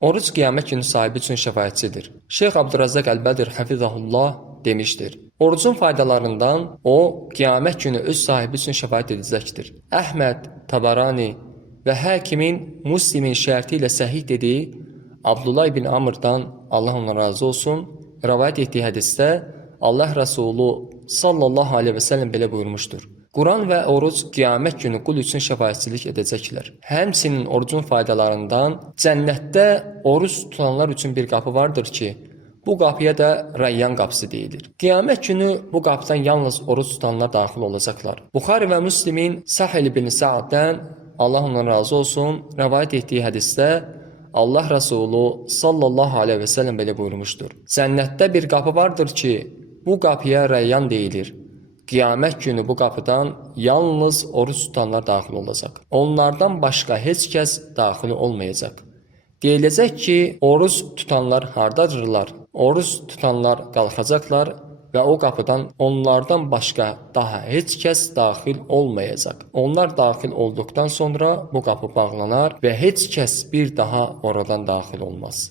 Oruc qiyamət günü sahibi üçün şəfaətçidir. Şeyx Abdurrazzaq Əl-Bədir Həfizəhullah demişdir. Orucun faydalarından o, qiyamət günü öz sahibi üçün şəfaət edəcəkdir. Əhməd, Tabarani və Həkimin Müslimin şərti ilə səhih dediyi Abdullah ibn Amr'dan, Allah ondan razı olsun, rəvayət etdiyi hədisdə Allah Rəsulü sallallahu aleyhi və səlləm belə buyurmuşdur. Quran və oruc qiyamət günü qul üçün şəfaətçilik edəcəklər. Həmçinin orucun faydalarından cənnətdə oruc tutanlar üçün bir qapı vardır ki, bu qapıya da Rəyyan qapısı deyilir. Qiyamət günü bu qapıdan yalnız oruc tutanlar daxil olacaqlar. Buxari və Müslimin Sahil ibn Sa'ddən, Allah ondan razı olsun, rəvayət etdiyi hədisdə Allah Rəsulü sallallahu aleyhi və səlləm belə buyurmuşdur. Cənnətdə bir qapı vardır ki, bu qapıya Rəyyan deyilir. Qiyamət günü bu qapıdan yalnız oruç tutanlar daxil olacaq. Onlardan başqa heç kəs daxil olmayacaq. Deyiləcək ki, oruç tutanlar hardadırlar? Oruç tutanlar qalxacaqlar və o qapıdan onlardan başqa daha heç kəs daxil olmayacaq. Onlar daxil olduqdan sonra bu qapı bağlanar və heç kəs bir daha oradan daxil olmaz.